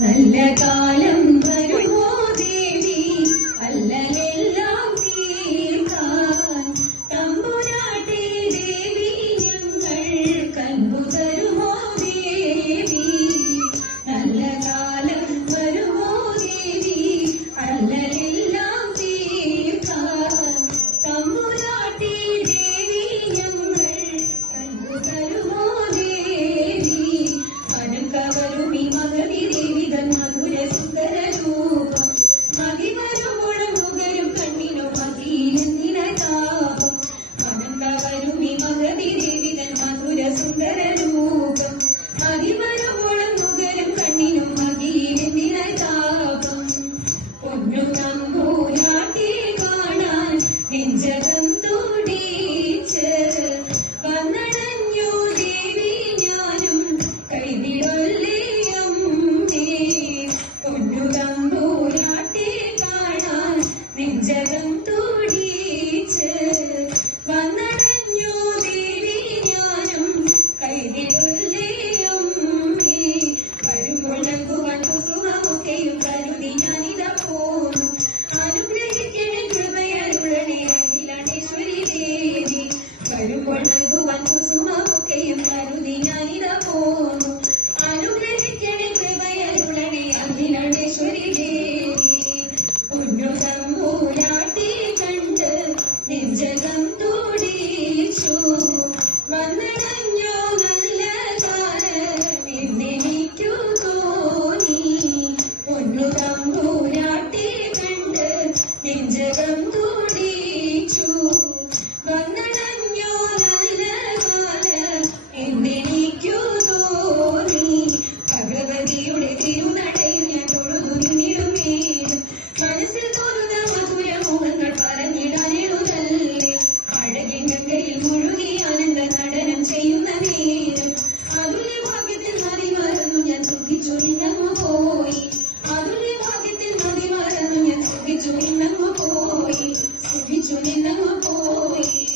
നല്ല കാലം നിജകം തോടീച്ച് വന്നടഞ്ഞു ദേവി ഞാനും കൈവിടുള്ളിലും വരുമ്പോൾ നൽകുവാൻ സുഖമൊക്കെയും കരുതി ഞാനിതാ പോന്നു. അനുഗ്രഹിക്കണേ കൃപയരുളണേ അഖിലാണേശ്വരി ദേവി. വരുമ്പോൾ മനം തുടിച്ചു വന്നിടഞ്ഞോ നല്ല കാലം എന്നെനിക്കു పోయి సుఖి చుని నా పోయి